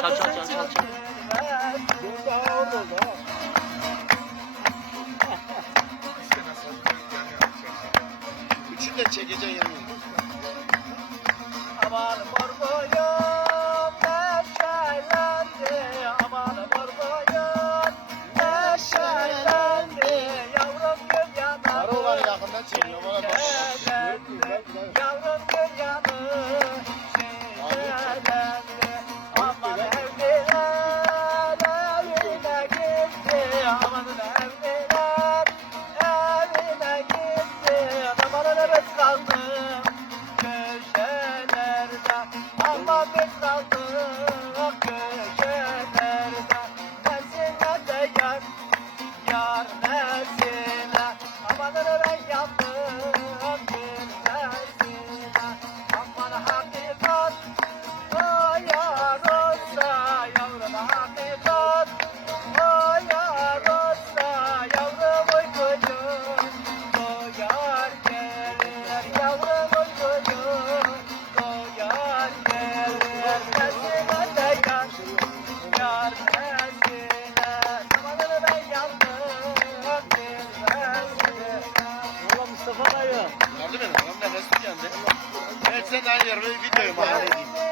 Çal çal çal çal çal. Dur daha orada oldu ha. Üçünü de çekeceksin yanına. Aman mor boyum neşelendi Aman mor boyum neşelendi Yavrum gül yanarı Arı var yakından. Şişelendi Yavrum gül yanı i'm mother's out Це навірно.